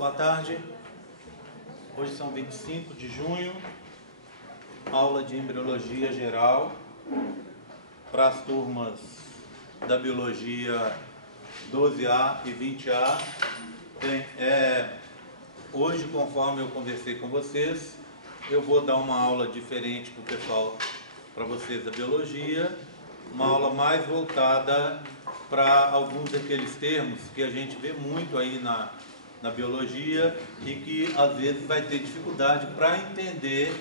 Boa tarde. Hoje são 25 de junho, aula de embriologia geral para as turmas da biologia 12A e 20A. Bem, hoje, conforme eu conversei com vocês, eu vou dar uma aula diferente para o pessoal, para vocês da biologia, uma aula mais voltada para alguns daqueles termos que a gente vê muito aí na biologia e que às vezes vai ter dificuldade para entender,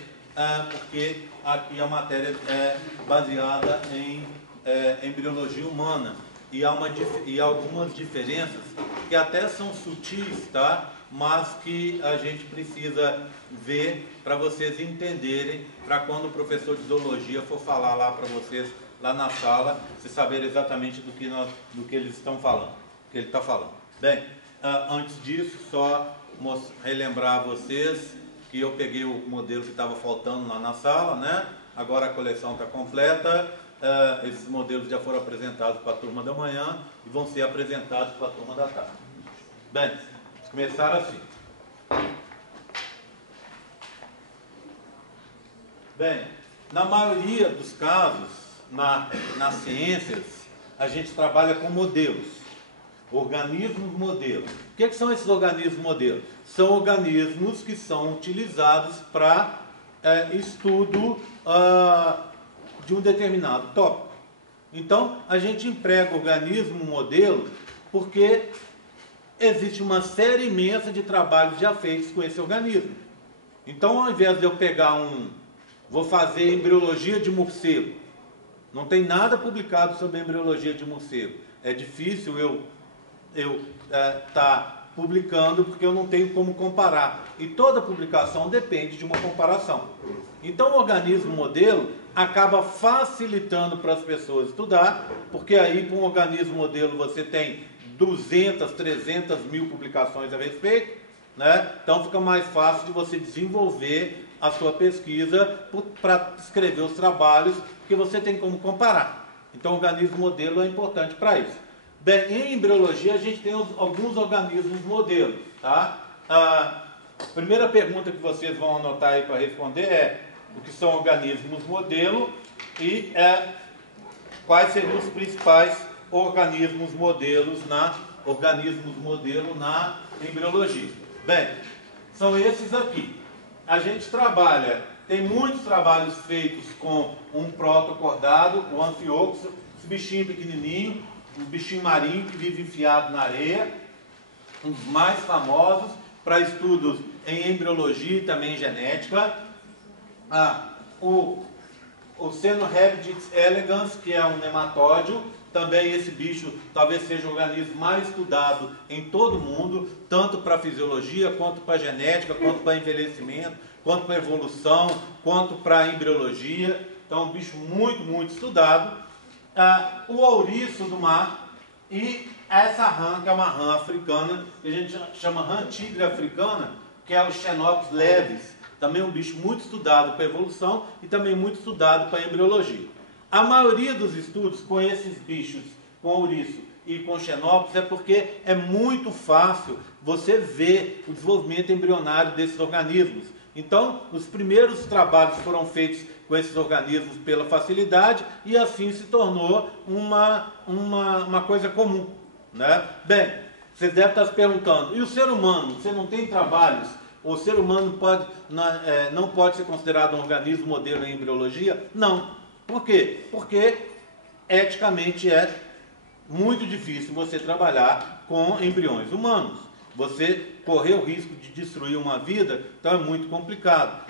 porque aqui a matéria é baseada em embriologia humana e há algumas diferenças que até são sutis, tá? Mas que a gente precisa ver para vocês entenderem, para quando o professor de zoologia for falar lá para vocês, lá na sala, vocês saberem exatamente do que eles estão falando, que ele está falando. Bem, antes disso, só relembrar a vocês que eu peguei o modelo que estava faltando lá na sala, né? Agora a coleção está completa. Esses modelos já foram apresentados para a turma da manhã e vão ser apresentados para a turma da tarde. Bem, começar assim. Bem, na maioria dos casos, nas ciências, a gente trabalha com modelos, organismos modelos. O que são esses organismos modelos? São organismos que são utilizados para estudo de um determinado tópico. Então, a gente emprega organismo modelo porque existe uma série imensa de trabalhos já feitos com esse organismo. Então, ao invés de eu pegar vou fazer embriologia de morcego, não tem nada publicado sobre embriologia de morcego. É difícil eu estar publicando porque eu não tenho como comparar. E toda publicação depende de uma comparação. Então, o organismo modelo acaba facilitando para as pessoas estudar, porque aí, para um organismo modelo, você tem 200, 300 mil publicações a respeito, né? Então, fica mais fácil de você desenvolver a sua pesquisa para escrever os trabalhos, porque você tem como comparar. Então, o organismo modelo é importante para isso. Bem, em embriologia, a gente tem alguns organismos modelo, tá? A primeira pergunta que vocês vão anotar aí para responder é o que são organismos modelo e quais seriam os principais organismos modelo na embriologia. Bem, são esses aqui. A gente tem muitos trabalhos feitos com um protocordado, o anfioxo, esse bichinho pequenininho, um bichinho marinho que vive enfiado na areia, um dos mais famosos para estudos em embriologia e também em genética. O Caenorhabditis elegans, que é um nematóide, também esse bicho talvez seja o organismo mais estudado em todo o mundo, tanto para fisiologia, quanto para genética, quanto para envelhecimento, quanto para evolução, quanto para embriologia. Então, um bicho muito, muito estudado. O ouriço do mar e essa rã, que é uma rã africana, que a gente chama rã tigre africana, que é o Xenopus levis, também um bicho muito estudado para evolução e também muito estudado para embriologia. A maioria dos estudos com esses bichos, com ouriço e com Xenopus, é porque é muito fácil você ver o desenvolvimento embrionário desses organismos. Então, os primeiros trabalhos foram feitos com esses organismos pela facilidade e assim se tornou uma coisa comum, né? Bem, vocês devem estar se perguntando, e o ser humano? Você não tem trabalhos? O ser humano não pode ser considerado um organismo modelo em embriologia? Não. Por quê? Porque eticamente é muito difícil você trabalhar com embriões humanos. Você correr o risco de destruir uma vida, então é muito complicado.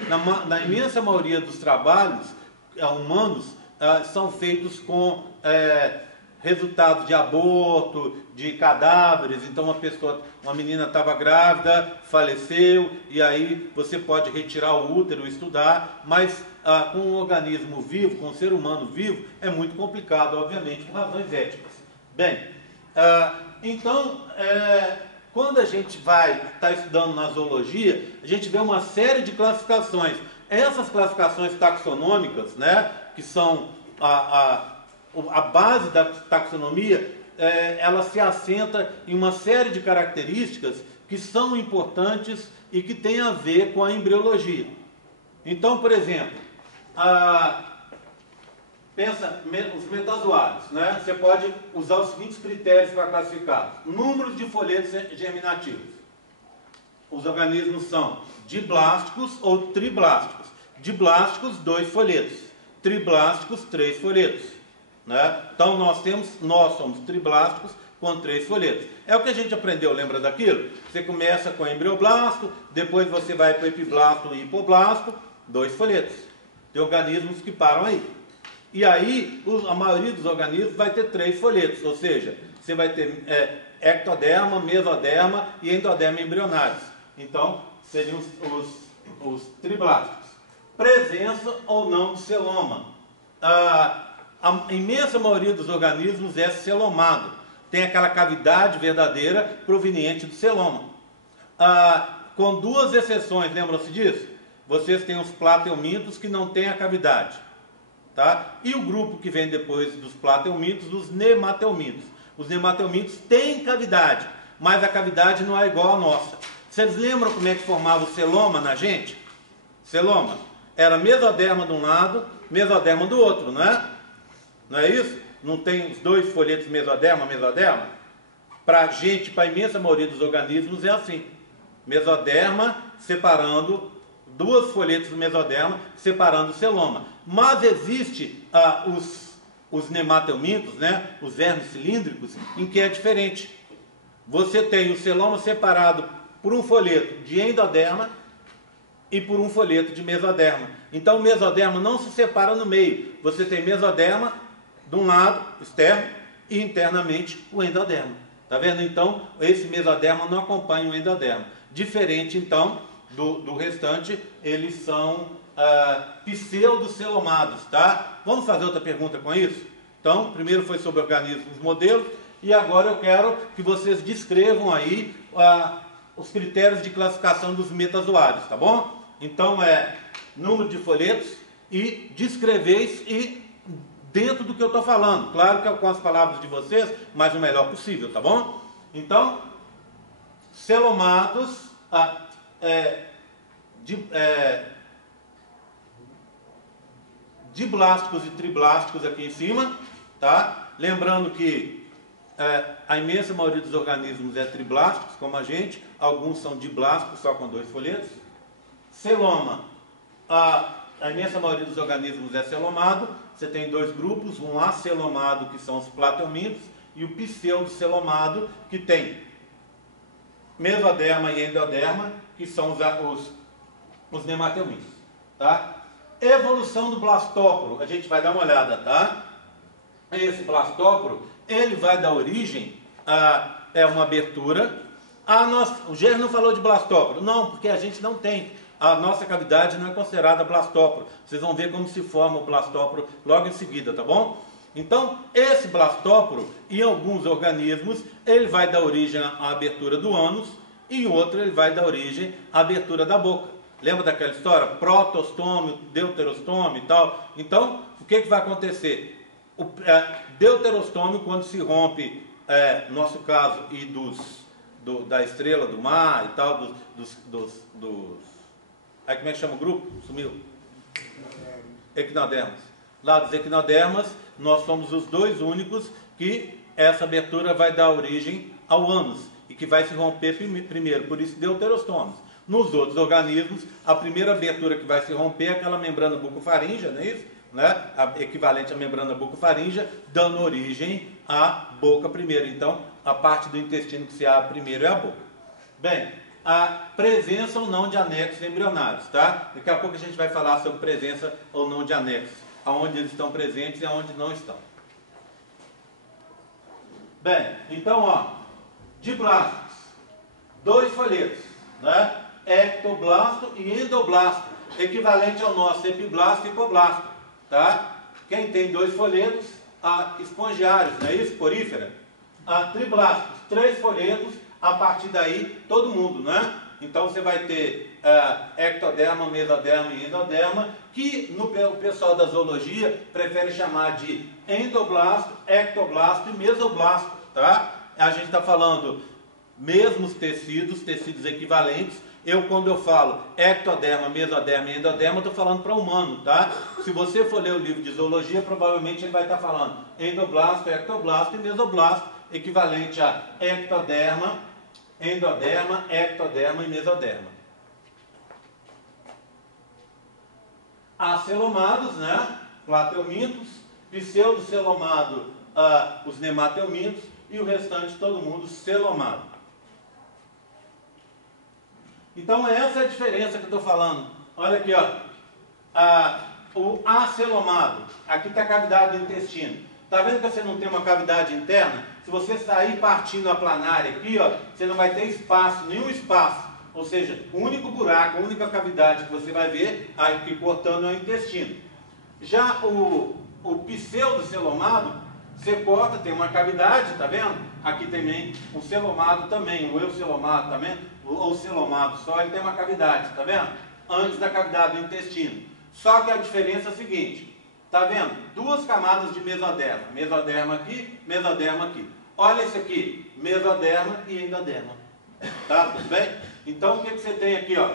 Na imensa maioria dos trabalhos humanos são feitos com resultados de aborto, de cadáveres. Então uma menina estava grávida, faleceu, e aí você pode retirar o útero e estudar, mas com um organismo vivo, com um ser humano vivo, é muito complicado, obviamente, por razões éticas. Bem, então, quando a gente vai estar estudando na zoologia, a gente vê uma série de classificações. Essas classificações taxonômicas, né, que são a base da taxonomia, ela se assenta em uma série de características que são importantes e que têm a ver com a embriologia. Então, por exemplo, pensa os metazoários, né? Você pode usar os seguintes critérios para classificar: números de folhetos germinativos. Os organismos são diblásticos ou triblásticos. Diblásticos, 2 folhetos. Triblásticos, 3 folhetos. Né? Então nós somos triblásticos com 3 folhetos. É o que a gente aprendeu, lembra daquilo? Você começa com embrioblasto, depois você vai para o epiblasto e hipoblasto, 2 folhetos. Tem organismos que param aí. E aí, a maioria dos organismos vai ter 3 folhetos, ou seja, você vai ter ectoderma, mesoderma e endoderma embrionários. Então, seriam os triblásticos. Presença ou não de celoma. A imensa maioria dos organismos é celomado. Tem aquela cavidade verdadeira proveniente do celoma. Com 2 exceções, lembram-se disso? Vocês têm os plateumintos que não têm a cavidade. Tá? E o grupo que vem depois dos plateumintos, os nemateumintos. Os nemateumintos têm cavidade, mas a cavidade não é igual à nossa. Vocês lembram como é que formava o celoma na gente? Celoma era mesoderma de um lado, mesoderma do outro, não é? Não é isso? Não tem os 2 folhetos mesoderma, mesoderma? Para a gente, para a imensa maioria dos organismos é assim. Mesoderma separando, 2 folhetos do mesoderma separando o celoma. Mas existe os nemateumintos, né? Os vermes cilíndricos, em que é diferente. Você tem o celoma separado por um folheto de endoderma e por um folheto de mesoderma. Então o mesoderma não se separa no meio. Você tem mesoderma de um lado, externo, e internamente o endoderma. Tá vendo? Então esse mesoderma não acompanha o endoderma. Diferente então do restante, eles são pseudocelomados, tá? Vamos fazer outra pergunta com isso? Então, primeiro foi sobre organismos modelos, e agora eu quero que vocês descrevam aí os critérios de classificação dos metazoários, tá bom? Então número de folhetos e descreveis e dentro do que eu estou falando, claro que é com as palavras de vocês, mas o melhor possível, tá bom? Então, celomados, diblásticos e triblásticos aqui em cima, tá? Lembrando que a imensa maioria dos organismos é triblásticos, como a gente, alguns são diblásticos, só com 2 folhetos. Celoma, a imensa maioria dos organismos é celomado, você tem 2 grupos, um acelomado, que são os plateumintos, e o pseudocelomado, que tem mesoderma e endoderma, que são os nemateumintos, tá? Evolução do blastóporo, a gente vai dar uma olhada, tá? Esse blastóporo, ele vai dar origem a uma abertura. O Gerson não falou de blastóporo, não, porque a gente não tem. A nossa cavidade não é considerada blastóporo. Vocês vão ver como se forma o blastóporo logo em seguida, tá bom? Então, esse blastóporo, em alguns organismos, ele vai dar origem à abertura do ânus, e em outro ele vai dar origem à abertura da boca. Lembra daquela história? Protostômio, deuterostômio e tal. Então, o que vai acontecer? O deuterostômio, quando se rompe, no nosso caso, e da estrela do mar e tal, aí como é que chama o grupo? Sumiu? Equinodermas. Lá dos equinodermas, nós somos os 2 únicos que essa abertura vai dar origem ao ânus e que vai se romper primeiro, por isso deuterostômios. Nos outros organismos, a primeira abertura que vai se romper é aquela membrana bucofaríngea, não é isso? Né? Equivalente à membrana bucofaríngea, dando origem à boca primeiro. Então, a parte do intestino que se abre primeiro é a boca. Bem, a presença ou não de anexos embrionários, tá? Daqui a pouco a gente vai falar sobre presença ou não de anexos, aonde eles estão presentes e aonde não estão. Bem, então, diblásticos, 2 folhetos, né? Ectoblasto e endoblasto, equivalente ao nosso epiblasto e hipoblasto, tá? Quem tem 2 folhetos, espongiários, não é isso? Porífera. Triblásticos, 3 folhetos, a partir daí todo mundo, né? Então você vai ter ectoderma, mesoderma e endoderma, que o pessoal da zoologia prefere chamar de endoblasto, ectoblasto e mesoblasto. tá? A gente está falando mesmos tecidos, tecidos equivalentes. Quando eu falo ectoderma, mesoderma e endoderma, eu estou falando para humano, tá? Se você for ler o livro de zoologia, provavelmente ele vai estar falando endoblasto, ectoblasto e mesoblasto, equivalente a ectoderma, endoderma, ectoderma e mesoderma. Acelomados, né? Plateumintos, pseudocelomado, os nemateumintos e o restante todo mundo celomado. Então essa é a diferença que eu estou falando. Olha aqui, ó. O acelomado, aqui está a cavidade do intestino. Está vendo que você não tem uma cavidade interna? Se você sair partindo a planária aqui, ó, você não vai ter espaço, nenhum espaço. Ou seja, o único buraco, a única cavidade que você vai ver aqui cortando é o intestino. Já o pseudocelomado, você corta, tem uma cavidade, tá vendo? Aqui também o celomado também, o eucelomado também, ou celomado só, ele tem uma cavidade, tá vendo? Antes da cavidade do intestino. Só que a diferença é a seguinte, tá vendo? Duas camadas de mesoderma, mesoderma aqui. Olha esse aqui, mesoderma e endoderma. Tá? Tudo bem? Então o que você tem aqui, ó?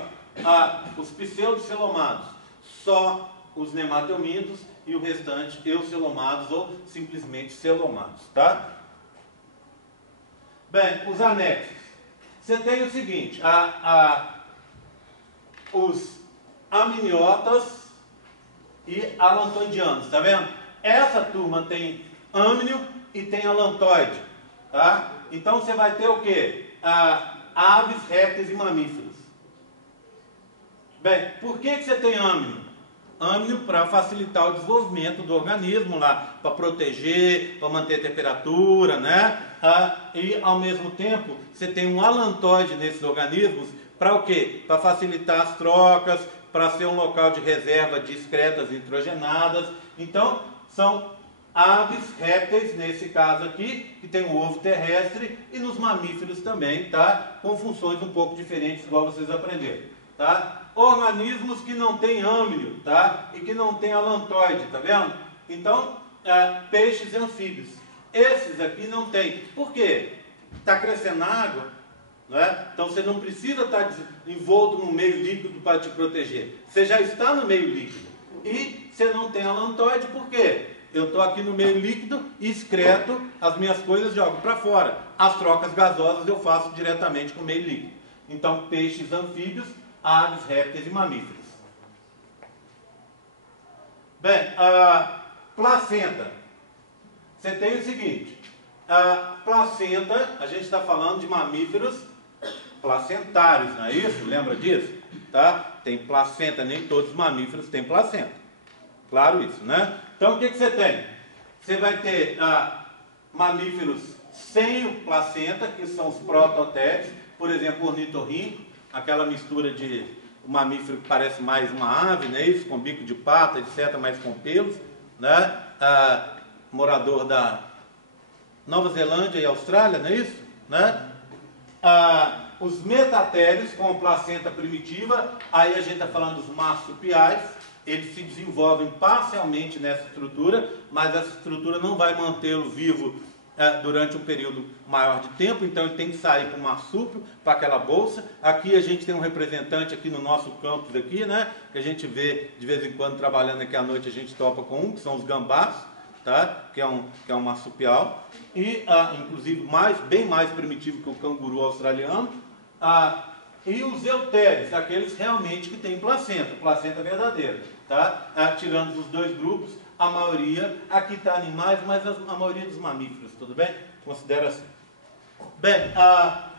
Os pseudocelomados, só os nemateumintos e o restante eucelomados ou simplesmente celomados, tá? Bem, os anexos. Você tem o seguinte, os amniotas e alantoidianos, tá vendo? Essa turma tem âmnio e tem alantoide, tá? Então você vai ter o quê? Aves, répteis e mamíferos. Bem, por que você tem âmnio? Âmnio para facilitar o desenvolvimento do organismo lá, para proteger, para manter a temperatura, né? E ao mesmo tempo você tem um alantoide nesses organismos para o quê? Para facilitar as trocas, para ser um local de reserva de excretas nitrogenadas. Então são aves, répteis, nesse caso aqui, que tem o ovo terrestre, e nos mamíferos também, tá? Com funções um pouco diferentes, igual vocês aprenderam, tá? Organismos que não têm âmnio, tá? E que não têm alantoide, tá vendo? Então, peixes e anfíbios. Esses aqui não tem. Por quê? Está crescendo água, não é? Então você não precisa estar envolto no meio líquido para te proteger. Você já está no meio líquido. E você não tem alantoide, por quê? Eu estou aqui no meio líquido e excreto as minhas coisas e jogo para fora. As trocas gasosas eu faço diretamente com o meio líquido. Então, peixes, anfíbios, aves, répteis e mamíferos. Bem, placenta. Você tem o seguinte, a placenta, a gente está falando de mamíferos placentários, não é isso? Lembra disso? Tá? Tem placenta, nem todos os mamíferos têm placenta. Claro isso, né? Então o que você tem? Você vai ter mamíferos sem placenta, que são os prototélios, por exemplo, o ornitorrinco, aquela mistura de um mamífero que parece mais uma ave, né? Isso, com bico de pata, etc., mas com pelos, né? Morador da Nova Zelândia e Austrália, não é isso? Né? Os metatérios com placenta primitiva, aí a gente está falando dos marsupiais, eles se desenvolvem parcialmente nessa estrutura, mas essa estrutura não vai mantê-lo vivo durante um período maior de tempo, então ele tem que sair para o marsúpio, para aquela bolsa. Aqui a gente tem um representante aqui no nosso campus aqui, né? Que a gente vê de vez em quando trabalhando aqui à noite, a gente topa com que são os gambás, tá? que é um marsupial, e inclusive bem mais primitivo que o canguru australiano, e os eutérios, aqueles realmente que têm placenta verdadeira, tá? Tirando os dois grupos, a maioria, aqui está animais, mas a maioria dos mamíferos, tudo bem? Considera assim. Bem,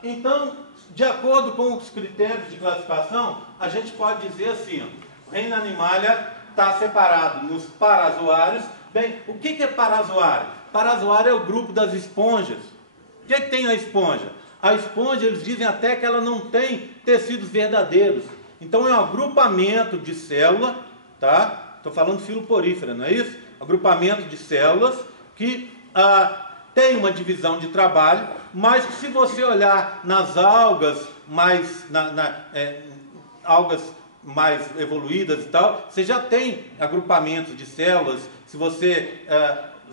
então, de acordo com os critérios de classificação, a gente pode dizer assim, ó, o reino Animalia está separado nos parazoários. Bem, o que é parazoário? Parazoário é o grupo das esponjas. O que tem a esponja? A esponja, eles dizem até que ela não tem tecidos verdadeiros. Então é um agrupamento de célula, tá? Estou falando filoporífera, não é isso? Agrupamento de células que tem uma divisão de trabalho, mas que se você olhar nas algas algas mais evoluídas e tal, você já tem agrupamentos de células. Se você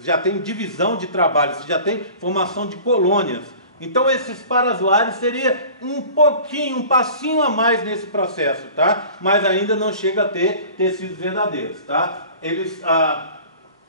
já tem divisão de trabalho, você já tem formação de colônias. Então esses parazoários seria um passinho a mais nesse processo, tá? Mas ainda não chega a ter tecidos verdadeiros, tá? Eles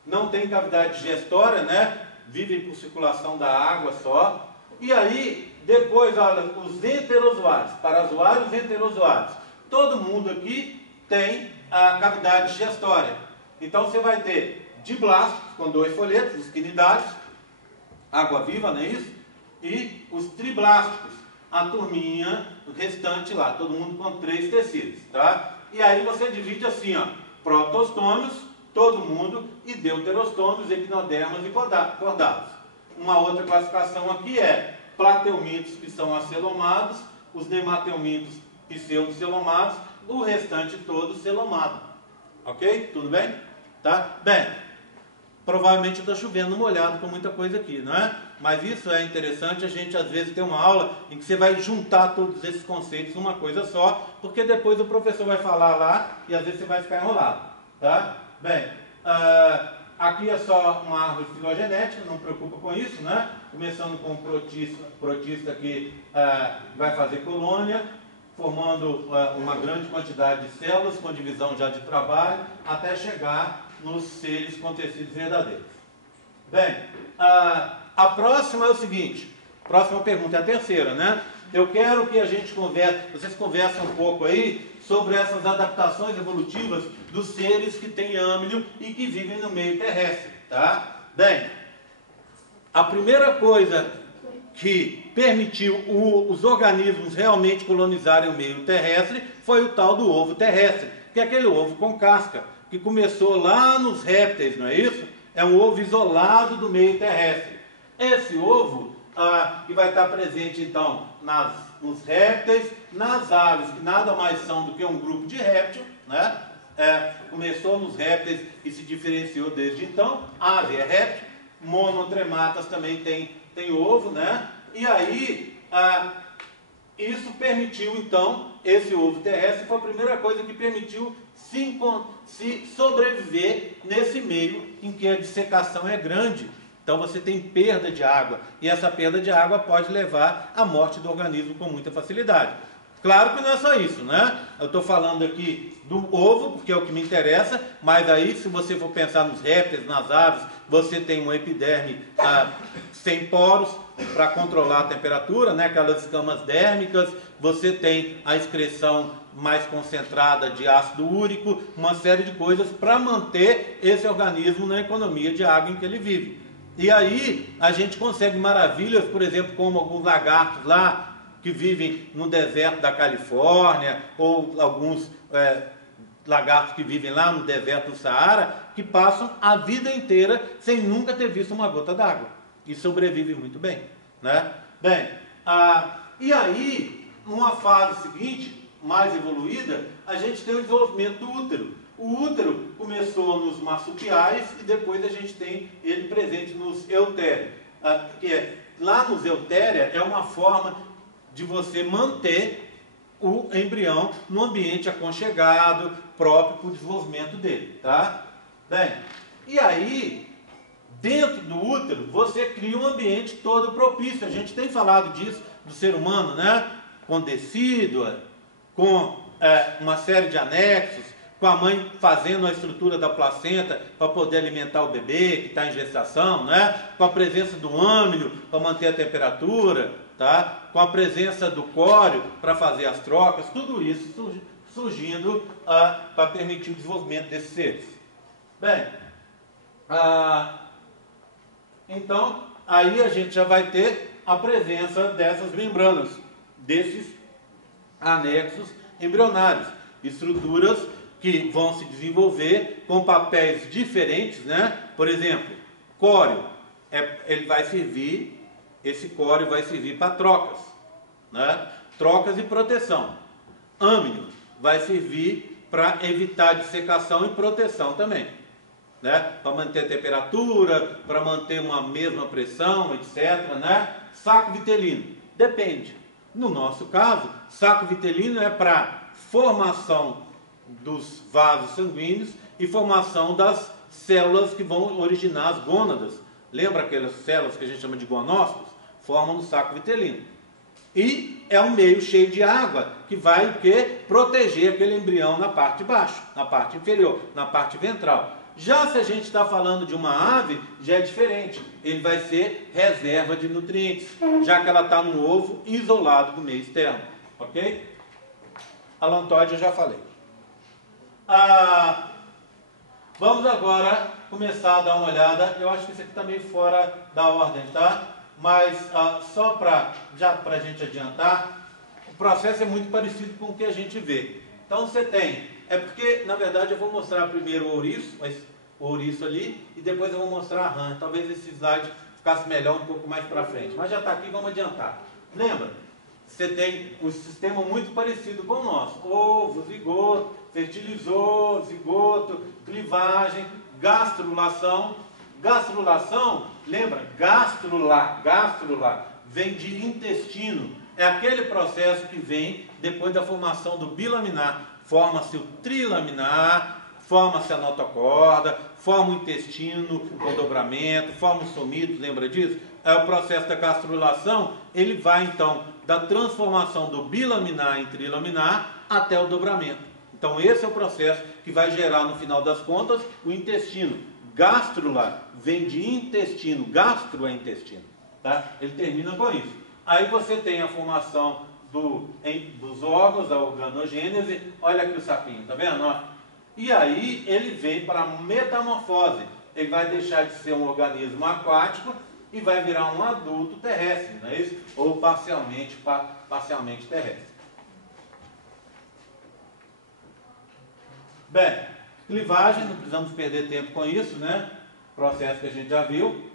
não têm cavidade digestória, né? Vivem por circulação da água só. E aí, depois, olha, os enterozoários, parazoários e enterozoários. Todo mundo aqui tem a cavidade digestória. Então você vai ter diblásticos com 2 folhetos, os quinidários, água viva, não é isso? E os triblásticos, a turminha restante lá, todo mundo com 3 tecidos, tá? E aí você divide assim, ó, protostômios, todo mundo, e deuterostômios, equinodermos e cordados. Uma outra classificação aqui é plateumintos, que são acelomados, os nemateumintos pseudocelomados, o restante todo celomado. Ok? Tudo bem? Tá? Bem, provavelmente eu estou chovendo molhado com muita coisa aqui, não é? Mas isso é interessante, a gente às vezes tem uma aula em que você vai juntar todos esses conceitos numa coisa só, porque depois o professor vai falar lá e às vezes você vai ficar enrolado, tá? Bem, aqui é só uma árvore filogenética, não preocupa com isso, né? Começando com o protista que vai fazer colônia, formando uma grande quantidade de células com divisão já de trabalho, até chegar nos seres com tecidos verdadeiros. Bem, a próxima é o seguinte, próxima pergunta é a terceira, né? Eu quero que a gente converse, vocês conversem um pouco aí sobre essas adaptações evolutivas dos seres que têm âmilo e que vivem no meio terrestre, tá? Bem, a primeira coisa que permitiu os organismos realmente colonizarem o meio terrestre foi o tal do ovo terrestre, que é aquele ovo com casca, que começou lá nos répteis, não é isso? É um ovo isolado do meio terrestre. Esse ovo, que vai estar presente então nos répteis, nas aves, que nada mais são do que um grupo de réptil, né? Começou nos répteis e se diferenciou desde então. Ave é réptil, monotrematas também tem ovo, né? E aí, isso permitiu então, esse ovo terrestre foi a primeira coisa que permitiu se sobreviver nesse meio em que a dissecação é grande. Então você tem perda de água, e essa perda de água pode levar à morte do organismo com muita facilidade. Claro que não é só isso, né? Eu estou falando aqui do ovo, porque é o que me interessa, mas aí se você for pensar nos répteis, nas aves, você tem uma epiderme sem poros para controlar a temperatura, né? Aquelas escamas dérmicas, você tem a excreção mais concentrada de ácido úrico, uma série de coisas para manter esse organismo na economia de água em que ele vive. E aí a gente consegue maravilhas, por exemplo, como alguns lagartos lá, que vivem no deserto da Califórnia, ou alguns lagartos que vivem lá no deserto do Saara, que passam a vida inteira sem nunca ter visto uma gota d'água. E sobrevivem muito bem, né? Bem, e aí, numa fase seguinte, mais evoluída, a gente tem o desenvolvimento do útero. O útero começou nos marsupiais e depois a gente tem ele presente nos eutérios. Lá nos eutérios é uma forma de você manter o embrião no ambiente aconchegado, próprio para o desenvolvimento dele, tá? Bem, e aí, dentro do útero, você cria um ambiente todo propício. A gente tem falado disso do ser humano, né? Com decídua, com uma série de anexos, com a mãe fazendo a estrutura da placenta para poder alimentar o bebê que está em gestação, né? Com a presença do âmilo para manter a temperatura, tá? Com a presença do córeo para fazer as trocas, tudo isso surgindo para permitir o desenvolvimento desses seres. Bem, então aí a gente já vai ter a presença dessas membranas, desses anexos embrionários, estruturas que vão se desenvolver com papéis diferentes, né? Por exemplo, córeo, ele vai servir. Esse córeo vai servir para trocas, né? Trocas e proteção. Âmilo vai servir para evitar dissecação e proteção também, né? Para manter a temperatura, para manter uma mesma pressão, etc, né? Saco vitelino, depende. No nosso caso, saco vitelino é para formação dos vasos sanguíneos e formação das células que vão originar as gônadas. Lembra aquelas células que a gente chama de gonócitos? Formam no saco vitelino. E é um meio cheio de água que vai o quê? Proteger aquele embrião na parte de baixo, na parte inferior, na parte ventral. Já se a gente está falando de uma ave, já é diferente. Ele vai ser reserva de nutrientes, já que ela está no ovo isolado do meio externo. Ok? Alantoide eu já falei. Vamos agora começar a dar uma olhada. Eu acho que isso aqui está meio fora da ordem, tá? Mas só para a gente adiantar, o processo é muito parecido com o que a gente vê. Então você tem, é porque na verdade eu vou mostrar primeiro o ouriço ali, e depois eu vou mostrar a rã. Talvez esse slide ficasse melhor um pouco mais para frente, mas já está aqui, vamos adiantar. Lembra? Você tem um sistema muito parecido com o nosso: ovo, zigoto, fertilizou, zigoto, clivagem, gastrulação. Gastrulação, lembra? Gastrular vem de intestino. É aquele processo que vem depois da formação do bilaminar. Forma-se o trilaminar, forma-se a notocorda, forma o intestino com dobramento, forma os somitos, lembra disso? É o processo da gastrulação, ele vai então da transformação do bilaminar em trilaminar até o dobramento. Então esse é o processo que vai gerar no final das contas o intestino. Gastrular vem de intestino, gastro é intestino, tá? Ele termina com isso. Aí você tem a formação dos órgãos, a organogênese. Olha aqui o sapinho, tá vendo? Ó. E aí ele vem para a metamorfose. Ele vai deixar de ser um organismo aquático e vai virar um adulto terrestre, não é isso? Ou parcialmente terrestre. Bem, clivagem, não precisamos perder tempo com isso, né? Processo que a gente já viu.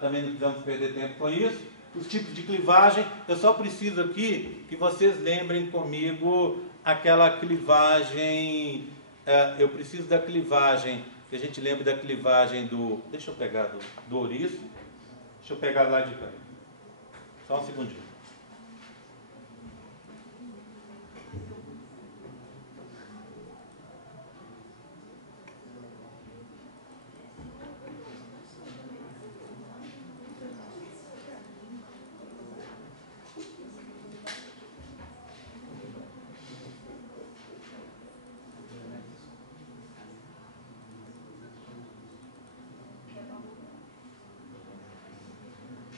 Também não precisamos perder tempo com isso. Os tipos de clivagem, eu só preciso aqui que vocês lembrem comigo aquela clivagem. Eu preciso da clivagem, que a gente lembre da clivagem do. Deixa eu pegar do ouriço. Deixa eu pegar lá de cá. Só um segundinho.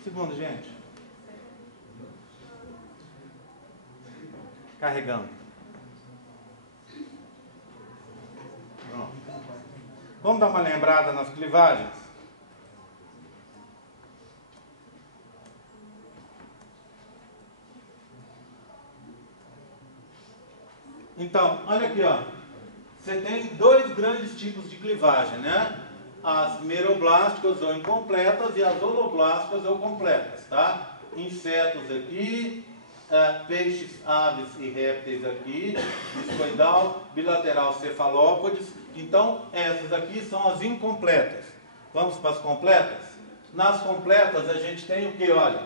Segundo, gente. Carregando. Pronto. Vamos dar uma lembrada nas clivagens? Então, olha aqui, ó. Você tem dois grandes tipos de clivagem, né? As meroblásticas ou incompletas e as holoblásticas ou completas, tá? Insetos aqui, peixes, aves e répteis aqui, discoidal, bilateral, cefalópodes. Então, essas aqui são as incompletas. Vamos para as completas? Nas completas a gente tem o que? Olha,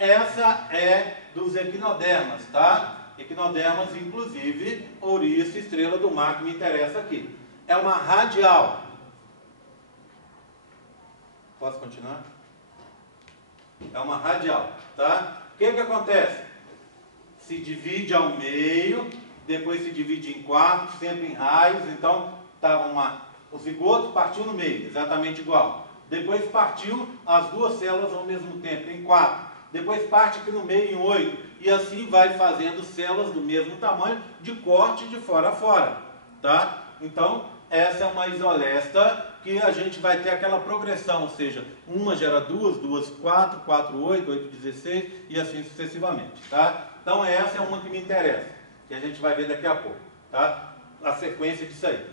essa é dos equinodermas, tá? Equinodermas, inclusive, ouriço, estrela do mar, que me interessa aqui. É uma radial. Posso continuar? É uma radial, tá? O que acontece? Se divide ao meio, depois se divide em quartos, sempre em raios. Então, o zigoto partiu no meio, exatamente igual. Depois partiu as duas células ao mesmo tempo, em 4. Depois parte aqui no meio em 8. E assim vai fazendo células do mesmo tamanho, de corte de fora a fora, tá? Então, essa é uma isolesta que a gente vai ter aquela progressão, ou seja, uma gera duas, duas 4, 4, 8, 8, 16 e assim sucessivamente, tá? Então essa é uma que me interessa, que a gente vai ver daqui a pouco, tá? A sequência disso aí.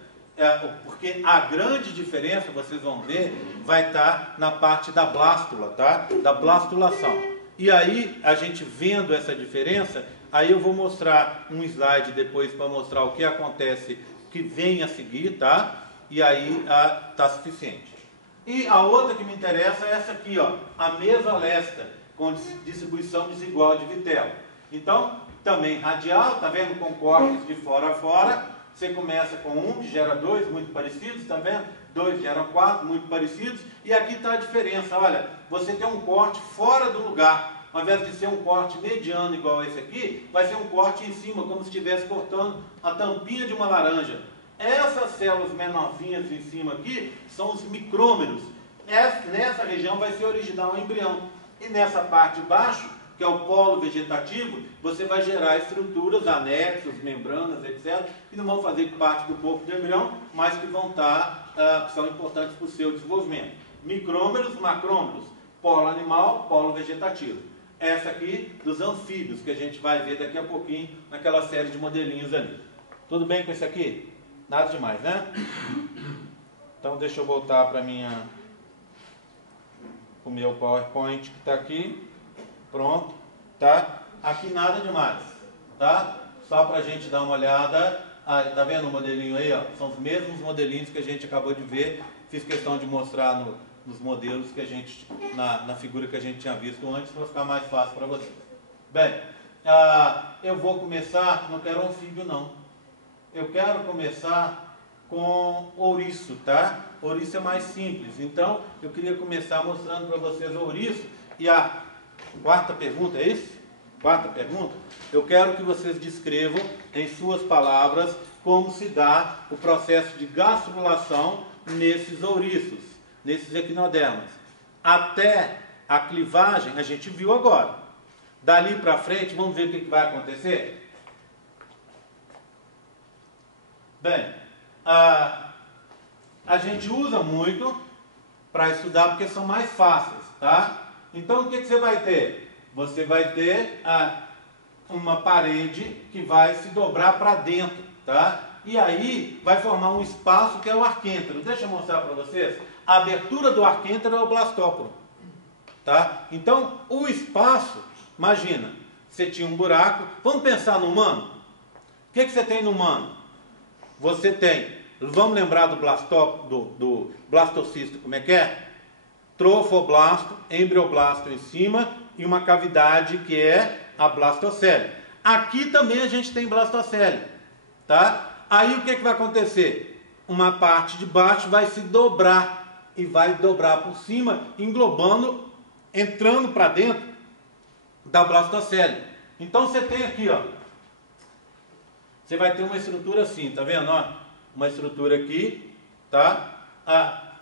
Porque a grande diferença, vocês vão ver, vai estar na parte da blástula, tá? Da blastulação. E aí, a gente vendo essa diferença, aí eu vou mostrar um slide depois para mostrar o que acontece, que vem a seguir, tá? E aí está suficiente. E a outra que me interessa é essa aqui, ó, a mesolesta, com distribuição desigual de vitelo. Então, também radial, tá vendo? Com cortes de fora a fora. Você começa com um, que gera dois, muito parecidos, tá vendo? 2 geram 4, muito parecidos. E aqui está a diferença, olha, você tem um corte fora do lugar. Ao invés de ser um corte mediano igual esse aqui, vai ser um corte em cima, como se estivesse cortando a tampinha de uma laranja. Essas células menorzinhas em cima aqui são os micrômeros. Nessa região vai ser original o embrião. E nessa parte de baixo, que é o polo vegetativo, você vai gerar estruturas, anexos, membranas, etc., que não vão fazer parte do corpo do embrião, mas que vão que são importantes para o seu desenvolvimento. Micrômeros, macrômeros, polo animal, polo vegetativo. Essa aqui dos anfíbios, que a gente vai ver daqui a pouquinho naquela série de modelinhos ali. Tudo bem com esse aqui? Nada demais, né? Então deixa eu voltar para o meu PowerPoint que está aqui. Pronto, tá? Aqui nada demais, tá? Só para a gente dar uma olhada. Ah, tá vendo o modelinho aí, ó? São os mesmos modelinhos que a gente acabou de ver. Fiz questão de mostrar nos modelos que a gente, na figura que a gente tinha visto antes, para ficar mais fácil para vocês. Bem, eu vou começar, não quero anfíbio não. Eu quero começar com ouriço, tá? Ouriço é mais simples. Então, eu queria começar mostrando para vocês o ouriço. E a quarta pergunta, é isso? Quarta pergunta. Eu quero que vocês descrevam em suas palavras como se dá o processo de gastrulação nesses ouriços, nesses equinodermas. Até a clivagem, a gente viu agora. Dali para frente, vamos ver o que vai acontecer? Bem, a gente usa muito para estudar porque são mais fáceis, tá? Então, o que você vai ter? Você vai ter uma parede que vai se dobrar para dentro, tá? E aí vai formar um espaço que é o arquêntero. Deixa eu mostrar para vocês. A abertura do arquêntero é o blastóporo, tá? Então, o espaço, imagina, você tinha um buraco. Vamos pensar no humano? O que você tem no humano? Você tem, vamos lembrar do blastocisto, como é que é? Trofoblasto, embrioblasto em cima e uma cavidade que é a blastocele. Aqui também a gente tem blastocele, tá? Aí o que vai acontecer? Uma parte de baixo vai se dobrar e vai dobrar por cima, englobando, entrando para dentro da blastocele. Então você tem aqui, ó, você vai ter uma estrutura assim, tá vendo? Ó, uma estrutura aqui, tá?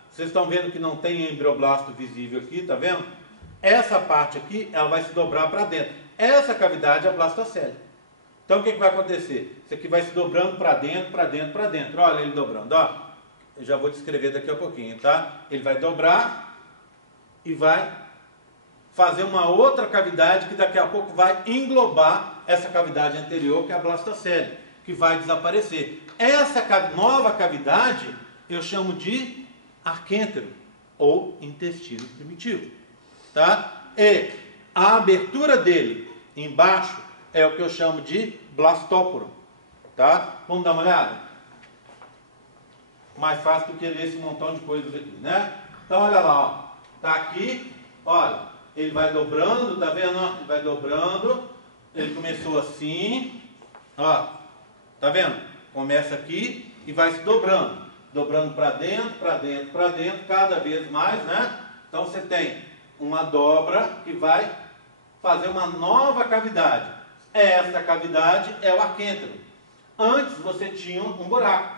Vocês estão vendo que não tem embrioblasto visível aqui, tá vendo? Essa parte aqui, ela vai se dobrar para dentro. Essa cavidade é a blastocele. Então o que vai acontecer? Isso aqui vai se dobrando para dentro, para dentro, para dentro. Olha ele dobrando, ó. Eu já vou descrever daqui a pouquinho, tá? Ele vai dobrar e vai fazer uma outra cavidade que daqui a pouco vai englobar essa cavidade anterior, que é a blastocele, que vai desaparecer. Essa nova cavidade eu chamo de arquêntero ou intestino primitivo, tá? E a abertura dele embaixo é o que eu chamo de blastóporo, tá? Vamos dar uma olhada? Mais fácil do que ler esse montão de coisas aqui, né? Então olha lá, ó. Tá aqui, olha, ele vai dobrando, tá vendo? Ó? Ele vai dobrando, ele começou assim, ó, tá vendo? Começa aqui e vai se dobrando. Dobrando para dentro, para dentro, para dentro, cada vez mais, né? Então você tem uma dobra que vai fazer uma nova cavidade. Essa cavidade é o arquêntero. Antes você tinha um buraco,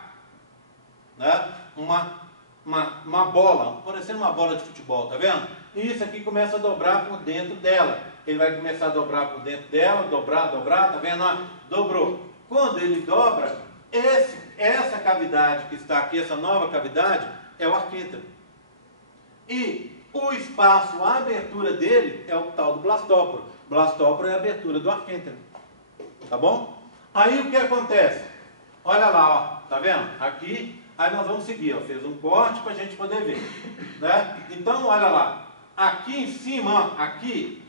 né? Uma bola, parecendo uma bola de futebol, tá vendo? E isso aqui começa a dobrar por dentro dela. Ele vai começar a dobrar por dentro dela, dobrar, tá vendo? Ó, dobrou. Quando ele dobra, essa cavidade que está aqui, essa nova cavidade, é o arquêntero. E o espaço, a abertura dele é o tal do blastóporo. Blastóporo é a abertura do arquêntero. Tá bom? Aí o que acontece? Olha lá, ó, tá vendo? Aqui, aí nós vamos seguir, ó, fez um corte para a gente poder ver, né? Então, olha lá, aqui em cima, ó, aqui,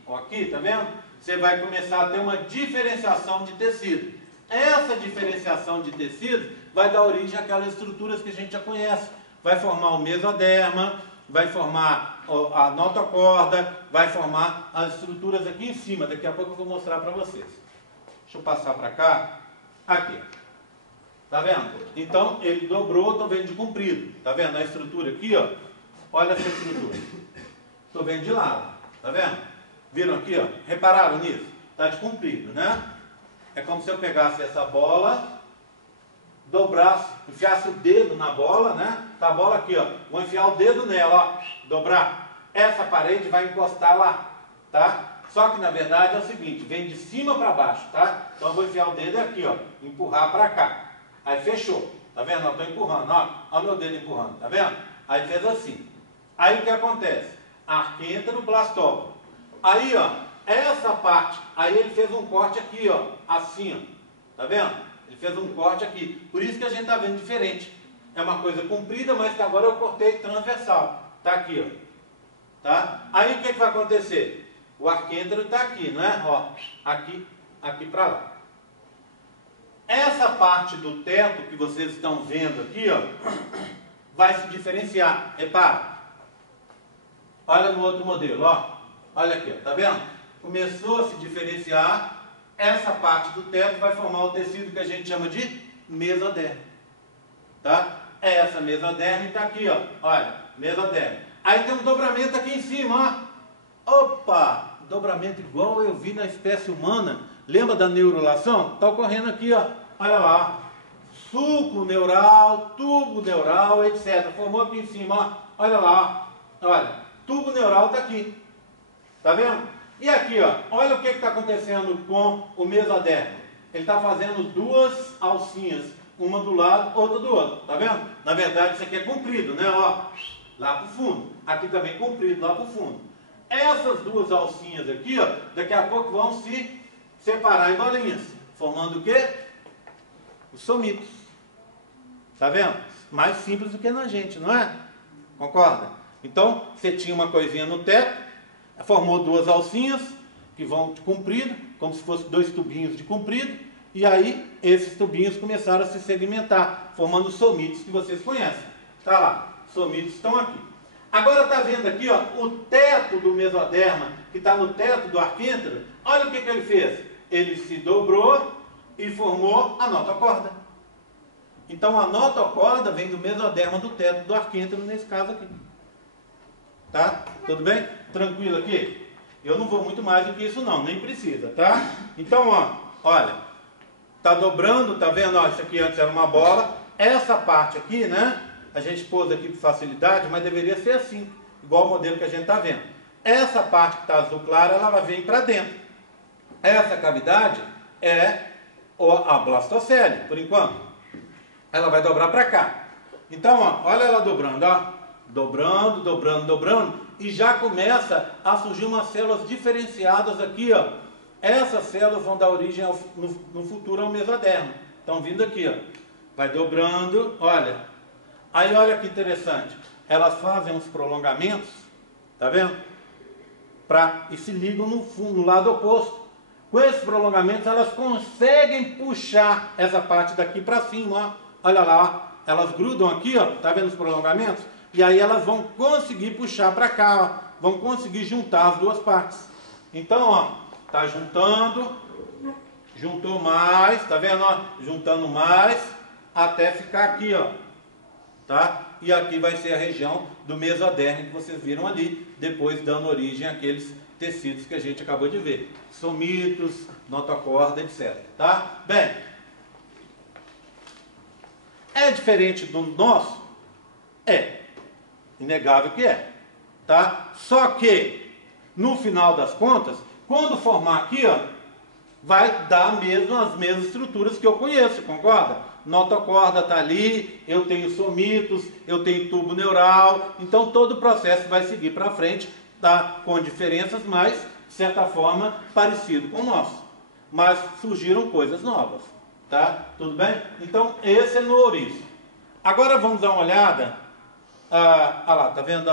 tá vendo? Você vai começar a ter uma diferenciação de tecido. Essa diferenciação de tecido vai dar origem àquelas estruturas que a gente já conhece. Vai formar o mesoderma, vai formar a notocorda, vai formar as estruturas aqui em cima. Daqui a pouco eu vou mostrar para vocês. Deixa eu passar para cá. Aqui. Tá vendo? Então, ele dobrou, estou vendo de comprido. Tá vendo a estrutura aqui, ó? Olha essa estrutura. Estou vendo de lado. Tá vendo? Viram aqui, ó? Repararam nisso? Tá de comprido, né? É como se eu pegasse essa bola, dobrasse, enfiasse o dedo na bola, né? Tá a bola aqui, ó. Vou enfiar o dedo nela, ó. Dobrar. Essa parede vai encostar lá, tá? Só que na verdade é o seguinte, vem de cima para baixo, tá? Então eu vou enfiar o dedo aqui, ó. Empurrar para cá. Aí fechou. Tá vendo? Eu estou empurrando, ó. Olha o meu dedo empurrando, tá vendo? Aí fez assim. Aí o que acontece? Arquêntero, blastóbalo. Aí, ó, essa parte, aí ele fez um corte aqui, ó. Assim, ó. Tá vendo? Ele fez um corte aqui. Por isso que a gente tá vendo diferente. É uma coisa comprida, mas que agora eu cortei transversal. Tá aqui, ó. Tá? Aí o que vai acontecer? O arquêntero está aqui, não é? Ó, aqui para lá. Essa parte do teto que vocês estão vendo aqui, ó, vai se diferenciar. Repara. Olha no outro modelo, ó. Olha aqui, ó, tá vendo? Começou a se diferenciar. Essa parte do teto vai formar o tecido que a gente chama de mesoderme. Tá? Essa mesoderme está aqui, ó. Olha, mesoderme. Aí tem um dobramento aqui em cima, ó. Opa! Dobramento igual eu vi na espécie humana. Lembra da neurulação? Está ocorrendo aqui, ó. Olha lá. Sulco neural, tubo neural, etc. Formou aqui em cima, ó. Olha lá, ó. Olha, tubo neural está aqui. Tá vendo? E aqui, ó. Olha o que está acontecendo com o mesoderme. Ele está fazendo duas alcinhas. Uma do lado, outra do outro. Tá vendo? Na verdade, isso aqui é comprido, né? Ó. Lá para o fundo. Aqui também comprido, lá para o fundo. Essas duas alcinhas aqui, ó, daqui a pouco vão se separar em bolinhas. Formando o quê? Os somitos. Tá vendo? Mais simples do que na gente, não é? Concorda? Então, você tinha uma coisinha no teto, formou duas alcinhas, que vão de comprido, como se fossem dois tubinhos de comprido, e aí esses tubinhos começaram a se segmentar, formando os somitos que vocês conhecem. Tá lá. Somitos estão aqui. Agora está vendo aqui, ó, o teto do mesoderma, que está no teto do arquêntero. Olha o que ele fez. Ele se dobrou e formou a notocorda. Então a notocorda vem do mesoderma do teto do arquêntero, nesse caso aqui. Tá? Tudo bem? Tranquilo aqui? Eu não vou muito mais do que isso não, nem precisa, tá? Então, ó, olha, tá dobrando, tá vendo? Ó, isso aqui antes era uma bola. Essa parte aqui, né? A gente pôs aqui por facilidade, mas deveria ser assim, igual o modelo que a gente está vendo. Essa parte que está azul clara, ela vai vir para dentro. Essa cavidade é a blastocele, por enquanto. Ela vai dobrar para cá. Então, ó, olha ela dobrando, ó. Dobrando, dobrando, dobrando. E já começa a surgir umas células diferenciadas aqui, ó. Essas células vão dar origem no futuro ao mesoderma. Estão vindo aqui, ó. Vai dobrando, olha. Aí olha que interessante, elas fazem uns prolongamentos, tá vendo? E se ligam no lado oposto. Com esses prolongamentos elas conseguem puxar essa parte daqui para cima, ó. Olha lá, ó. Elas grudam aqui, ó, tá vendo os prolongamentos? E aí elas vão conseguir puxar para cá, ó. Vão conseguir juntar as duas partes. Então, ó, tá juntando, juntou mais, tá vendo, ó? Juntando mais, até ficar aqui, ó. Tá? E aqui vai ser a região do mesoderme que vocês viram ali, depois dando origem àqueles tecidos que a gente acabou de ver. Somitos, notocorda, etc. Tá? Bem, é diferente do nosso? É. Inegável que é. Tá? Só que, no final das contas, quando formar aqui, ó, vai dar as mesmas estruturas que eu conheço, concorda? Notocorda está ali, eu tenho somitos, eu tenho tubo neural, então todo o processo vai seguir para frente, tá? Com diferenças, mas, de certa forma, parecido com o nosso. Mas surgiram coisas novas, tá? Tudo bem? Então, esse é no ouriço. Agora vamos dar uma olhada, lá, tá vendo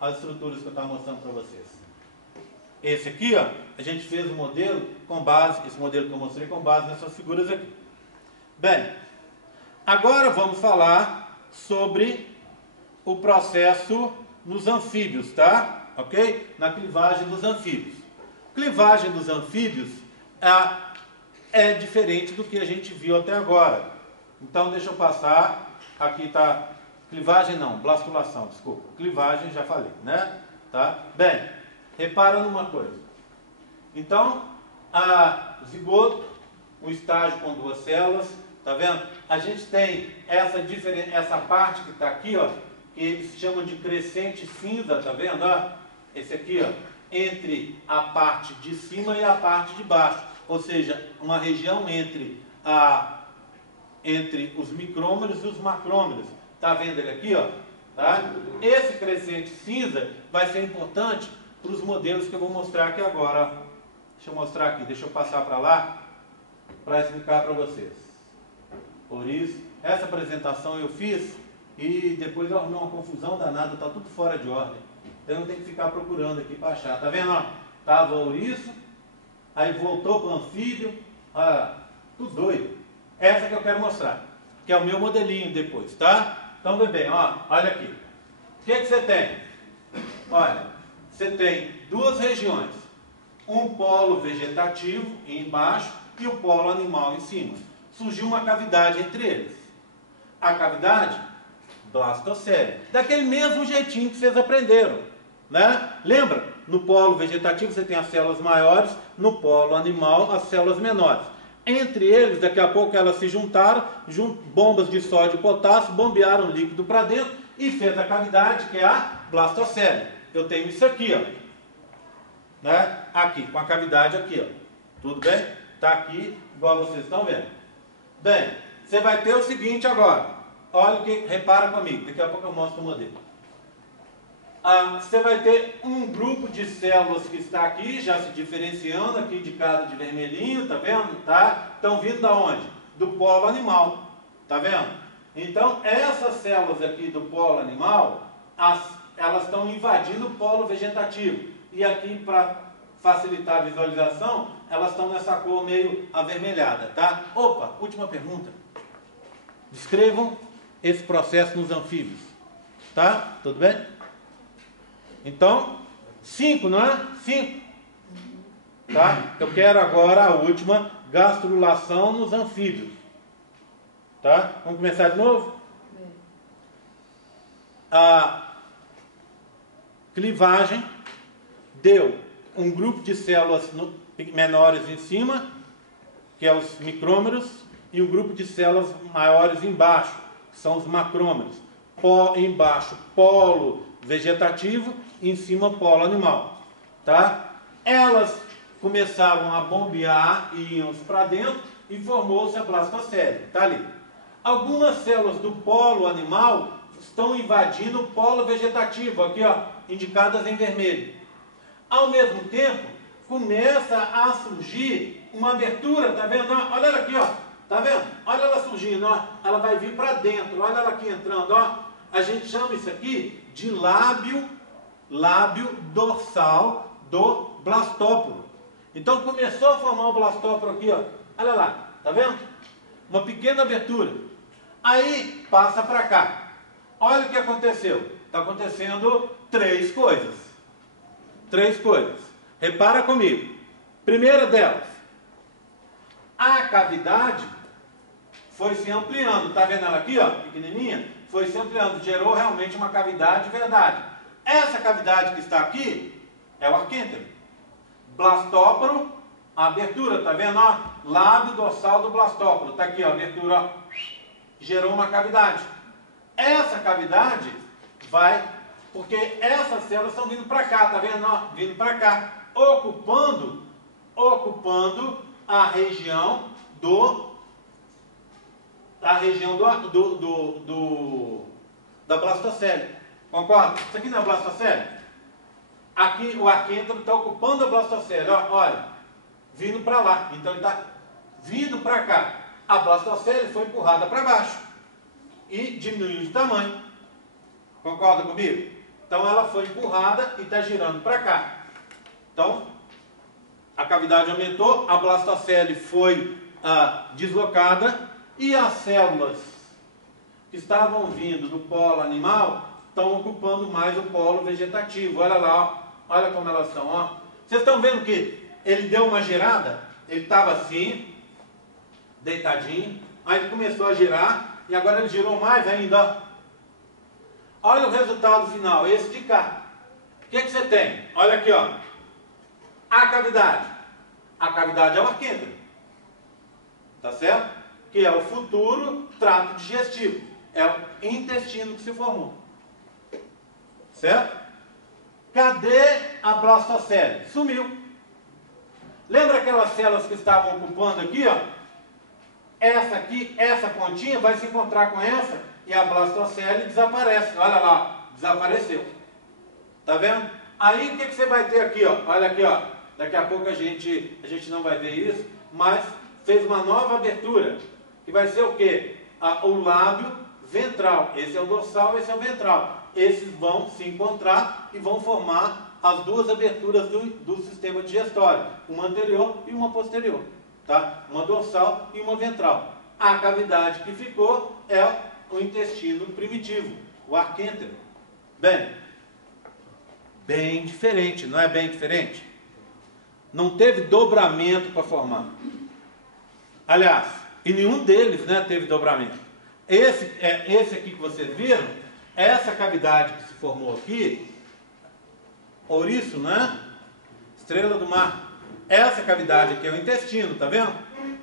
as estruturas que eu estava mostrando para vocês? Esse aqui, ó, a gente fez o modelo com base, esse modelo que eu mostrei com base nessas figuras aqui. Bem, agora vamos falar sobre o processo nos anfíbios, tá? Ok? Na clivagem dos anfíbios. Clivagem dos anfíbios é diferente do que a gente viu até agora. Então deixa eu passar, aqui está, clivagem não, blastulação, desculpa, clivagem já falei, né? Tá? Bem, repara numa coisa. Então, a zigoto, um estágio com duas células, tá vendo? A gente tem essa parte que está aqui, ó, que eles chamam de crescente cinza, tá vendo? Ó, esse aqui, ó, entre a parte de cima e a parte de baixo, ou seja, uma região entre os micrômetros e os macrômetros. Tá vendo ele aqui, ó? Tá? Esse crescente cinza vai ser importante para os modelos que eu vou mostrar aqui agora. Ó. Deixa eu mostrar aqui, deixa eu passar para lá para explicar para vocês. Por isso, essa apresentação eu fiz e depois eu arrumei uma confusão danada, tá tudo fora de ordem. Então eu tenho que ficar procurando aqui para achar. Tá vendo? Ó? Tava ouriço, aí voltou para o anfíbio, tudo doido. Essa que eu quero mostrar, que é o meu modelinho depois, tá? Então, bebê, ó, olha aqui. O que você tem? Olha, você tem duas regiões. Um polo vegetativo embaixo e o polo animal em cima. Surgiu uma cavidade entre eles. A cavidade, blastocele. Daquele mesmo jeitinho que vocês aprenderam, né? Lembra? No polo vegetativo você tem as células maiores, no polo animal as células menores. Entre eles, daqui a pouco elas se juntaram, bombas de sódio e potássio, bombearam líquido para dentro e fez a cavidade, que é a blastocele. Eu tenho isso aqui, ó, né? Aqui, com a cavidade aqui, ó. Tudo bem? Está aqui, igual vocês estão vendo. Bem, você vai ter o seguinte agora. Olha o que, repara comigo, daqui a pouco eu mostro o modelo. Você vai ter um grupo de células que está aqui, já se diferenciando, aqui indicado de vermelhinho, tá vendo? Tá? Estão vindo da onde? Do polo animal, tá vendo? Então, essas células aqui do polo animal, elas estão invadindo o polo vegetativo. E aqui, para facilitar a visualização, elas estão nessa cor meio avermelhada, tá? Opa, última pergunta. Descrevam esse processo nos anfíbios, tá? Tudo bem? Então, 5, não é? 5. Tá? Eu quero agora a última, gastrulação nos anfíbios. Tá? Vamos começar de novo? A clivagem deu um grupo de células menores em cima, que é os micrômeros, e um grupo de células maiores embaixo, que são os macrômeros. Embaixo, polo vegetativo, em cima, polo animal. Tá? Elas começaram a bombear íons para dentro e formou-se a blastocele. Tá ali. Algumas células do polo animal estão invadindo o polo vegetativo, aqui, ó, indicadas em vermelho. Ao mesmo tempo, começa a surgir uma abertura, tá vendo? Olha ela aqui, ó. Tá vendo? Olha ela surgindo, ó. Ela vai vir para dentro. Olha ela aqui entrando, ó. A gente chama isso aqui de lábio dorsal do blastóporo. Então começou a formar o blastóporo aqui, ó. Olha lá, tá vendo? Uma pequena abertura. Aí passa para cá. Olha o que aconteceu. Está acontecendo três coisas. Três coisas. Repara comigo. Primeira delas, a cavidade foi se ampliando. Tá vendo ela aqui, ó, pequenininha? Foi se ampliando, gerou realmente uma cavidade de verdade. Essa cavidade que está aqui é o arquêntero. Blastóporo, a abertura, tá vendo? Ó? Lábio dorsal do blastóporo. Tá aqui, ó, a abertura, ó, gerou uma cavidade. Essa cavidade vai, porque essas células estão vindo para cá, tá vendo? Ó? Vindo para cá, ocupando a região da blastocele. Concorda? Isso aqui não é blastocele? Aqui o arquêntero está ocupando a blastocele. Olha, vindo para lá. Então ele está vindo para cá. A blastocele foi empurrada para baixo e diminuiu de tamanho. Concorda comigo? Então ela foi empurrada e está girando para cá. Então a cavidade aumentou, a blastocele foi deslocada e as células que estavam vindo do polo animal estão ocupando mais o polo vegetativo. Olha lá, ó. Olha como elas estão. Ó. Vocês estão vendo que ele deu uma girada? Ele estava assim, deitadinho, Aí ele começou a girar, e agora ele girou mais ainda, ó. Olha o resultado final, esse de cá. O que você tem? Olha aqui, ó. A cavidade. A cavidade é o arquêntero. Tá certo? Que é o futuro trato digestivo. É o intestino que se formou. Certo? Cadê a blastocele? Sumiu. Lembra aquelas células que estavam ocupando aqui, ó? Essa aqui, essa pontinha vai se encontrar com essa e a blastocele desaparece. Olha lá, desapareceu. Tá vendo? Aí o que você vai ter aqui, ó? Olha aqui, ó. Daqui a pouco a gente não vai ver isso, mas fez uma nova abertura, que vai ser o quê? O lábio ventral. Esse é o dorsal, esse é o ventral. Esses vão se encontrar e vão formar as duas aberturas do sistema digestório, uma anterior e uma posterior, tá? Uma dorsal e uma ventral. A cavidade que ficou é o intestino primitivo, o arquêntero. Bem diferente, não é bem diferente? Não teve dobramento para formar. Aliás, e nenhum deles, né, teve dobramento. Esse aqui que vocês viram, essa cavidade que se formou aqui, ouriço, né? Estrela do mar. Essa cavidade aqui é o intestino, tá vendo?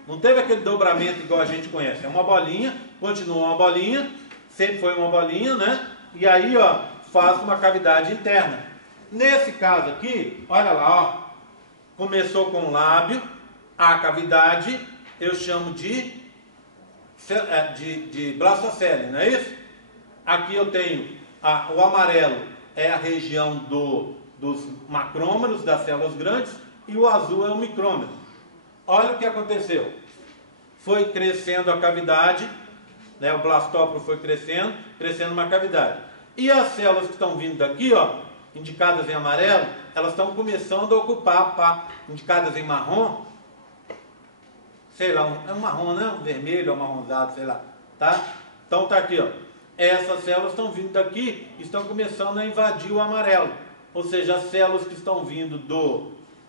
Não teve aquele dobramento igual a gente conhece. É uma bolinha, continua uma bolinha, sempre foi uma bolinha, né? E aí, ó, faz uma cavidade interna. Nesse caso aqui, olha lá, ó. Começou com o lábio, a cavidade, eu chamo de blastocele, não é isso? Aqui eu tenho o amarelo, é a região dos macrômeros, das células grandes, e o azul é o micrômero. Olha o que aconteceu. Foi crescendo a cavidade, né, o blastóporo foi crescendo uma cavidade. E as células que estão vindo daqui, ó, indicadas em amarelo, elas estão começando a ocupar, indicadas em marrom, sei lá, é um marrom, né? Um vermelho, um marronzado, sei lá, tá? Então tá aqui, ó. Essas células estão vindo daqui e estão começando a invadir o amarelo. Ou seja, as células que estão vindo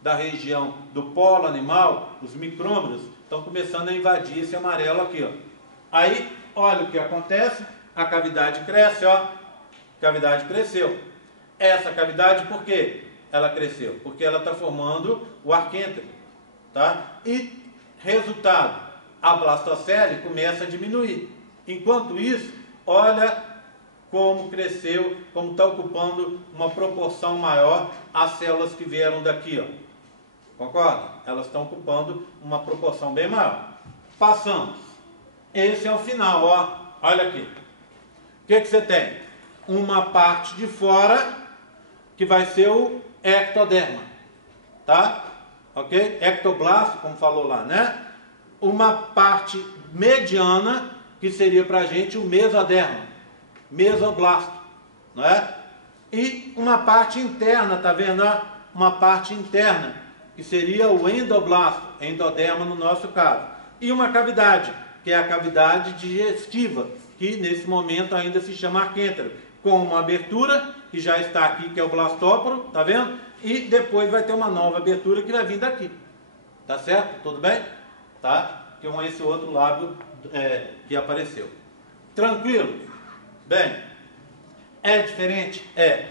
da região do polo animal, os micrômeros, estão começando a invadir esse amarelo aqui, ó. Aí, olha o que acontece, a cavidade cresce, ó. A cavidade cresceu. Essa cavidade, por quê? Ela cresceu? Porque ela está formando o arquêntero, tá? E, resultado, a blastocele começa a diminuir. Enquanto isso, olha como cresceu, como está ocupando uma proporção maior as células que vieram daqui, ó. Concorda? Elas estão ocupando uma proporção bem maior. Passamos. Esse é o final, ó. Olha aqui. O que você tem? Uma parte de fora que vai ser o ectoderma, tá? Ok? Ectoblasto, como falou lá, né? Uma parte mediana que seria para a gente o mesoderma, mesoblasto, não é? E uma parte interna, tá vendo? Uma parte interna que seria o endoblasto, endoderma no nosso caso. E uma cavidade, que é a cavidade digestiva, que nesse momento ainda se chama arquêntero, com uma abertura, que já está aqui, que é o blastóporo, tá vendo? E depois vai ter uma nova abertura que vai vir daqui. Tá certo? Tudo bem? Tá? Com esse outro lábio que apareceu. Tranquilo? Bem, é diferente? É.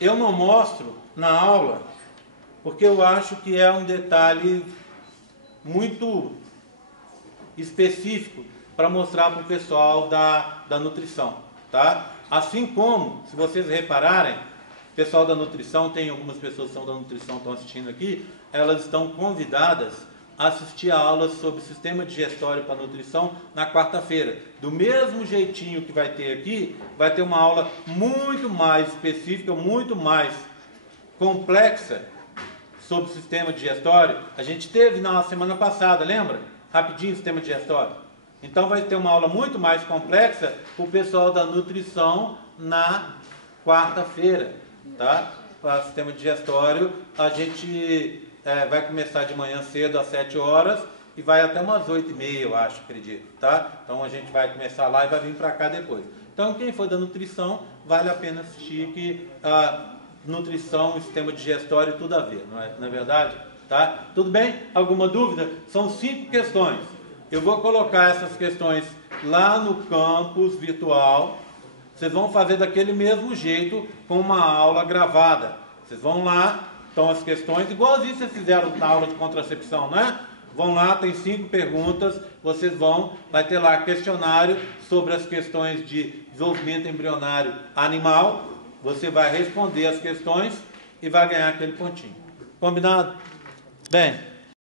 Eu não mostro na aula, porque eu acho que é um detalhe muito específico para mostrar para o pessoal da nutrição. Tá? Assim como, se vocês repararem, o pessoal da nutrição, tem algumas pessoas que são da nutrição estão assistindo aqui, elas estão convidadas a assistir a aulas sobre sistema digestório para nutrição na quarta-feira. Do mesmo jeitinho que vai ter aqui, vai ter uma aula muito mais específica, muito mais complexa sobre o sistema digestório. A gente teve na semana passada, lembra? Rapidinho, sistema digestório. Então vai ter uma aula muito mais complexa para o pessoal da nutrição na quarta-feira, tá? Para o sistema digestório, a gente vai começar de manhã cedo às 7 horas e vai até umas 8h30, eu acho, acredito, tá? Então a gente vai começar lá e vai vir para cá depois. Então quem for da nutrição, vale a pena assistir, que a nutrição, o sistema digestório, tudo a ver, não é verdade? Tá? Tudo bem? Alguma dúvida? São 5 questões. Eu vou colocar essas questões lá no campus virtual. Vocês vão fazer daquele mesmo jeito com uma aula gravada. Vocês vão lá, estão as questões, igualzinho vocês fizeram na aula de contracepção, né? Vão lá, tem 5 perguntas, vocês vai ter lá questionário sobre as questões de desenvolvimento embrionário animal. Você vai responder as questões e vai ganhar aquele pontinho. Combinado? Bem,